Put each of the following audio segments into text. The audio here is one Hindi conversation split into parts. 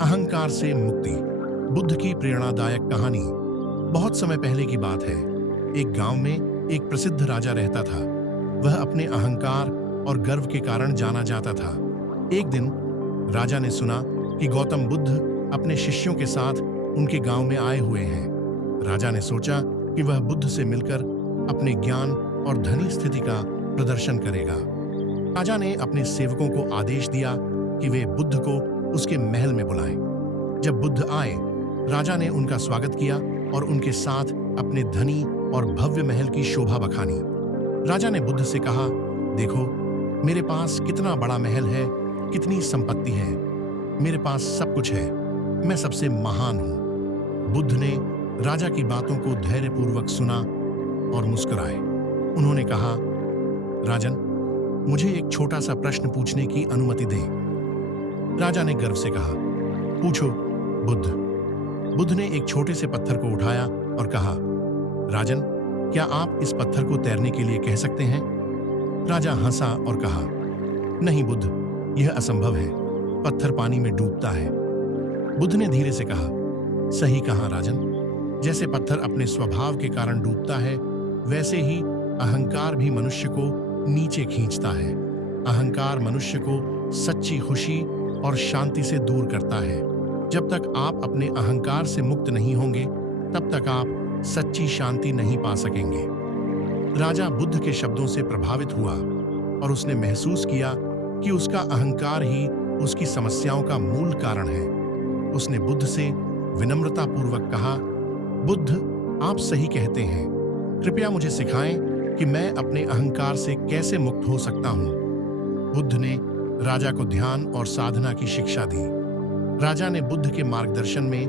अहंकार से मुक्ति। बुद्ध की प्रेरणादायक कहानी। बहुत समय पहले की बात है। एक गांव में एक प्रसिद्ध राजा रहता था। वह अपने अहंकार और गर्व के कारण जाना जाता था। एक दिन राजा ने सुना कि गौतम बुद्ध अपने शिष्यों के साथ उनके गांव में आए हुए हैं। राजा ने सोचा कि वह बुद्ध से मिलकर अपने ज्ञान और धनी स्थिति का प्रदर्शन करेगा। राजा ने अपने सेवकों को आदेश दिया कि वे बुद्ध को उसके महल में बुलाएं। जब बुद्ध आए, राजा ने उनका स्वागत किया और उनके साथ अपने धनी और भव्य महल की शोभा बखानी। राजा ने बुद्ध से कहा, देखो, मेरे पास कितना बड़ा महल है, कितनी संपत्ति है, मेरे पास सब कुछ है, मैं सबसे महान हूं। बुद्ध ने राजा की बातों को धैर्यपूर्वक सुना और मुस्कुराए। उन्होंने कहा, राजन, मुझे एक छोटा सा प्रश्न पूछने की अनुमति दें। राजा ने गर्व से कहा, पूछो बुद्ध। बुद्ध ने एक छोटे से पत्थर को उठाया और कहा, राजन, क्या आप इस पत्थर को तैरने के लिए कह सकते हैं? राजा हंसा और कहा, नहीं बुद्ध, यह असंभव है, पत्थर पानी में डूबता है। बुद्ध ने धीरे से कहा, सही कहा राजन, जैसे पत्थर अपने स्वभाव के कारण डूबता है, वैसे ही अहंकार भी मनुष्य को नीचे खींचता है। अहंकार मनुष्य को सच्ची खुशी और शांति से दूर करता है। जब तक आप अपने अहंकार से मुक्त नहीं होंगे, तब तक आप सच्ची शांति नहीं पा सकेंगे। राजा बुद्ध के शब्दों से प्रभावित हुआ और उसने महसूस किया कि उसका अहंकार ही उसकी समस्याओं का मूल कारण है। उसने बुद्ध से विनम्रतापूर्वक कहा, बुद्ध, आप सही कहते हैं, कृपया मुझे सिखाएं कि मैं अपने अहंकार से कैसे मुक्त हो सकता हूं। बुद्ध ने राजा को ध्यान और साधना की शिक्षा दी। राजा ने बुद्ध के मार्गदर्शन में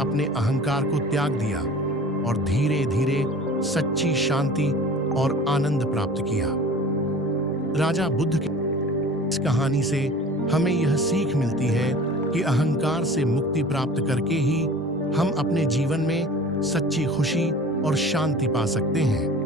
अपने अहंकार को त्याग दिया और धीरे धीरे सच्ची शांति और आनंद प्राप्त किया। राजा बुद्ध की इस कहानी से हमें यह सीख मिलती है कि अहंकार से मुक्ति प्राप्त करके ही हम अपने जीवन में सच्ची खुशी और शांति पा सकते हैं।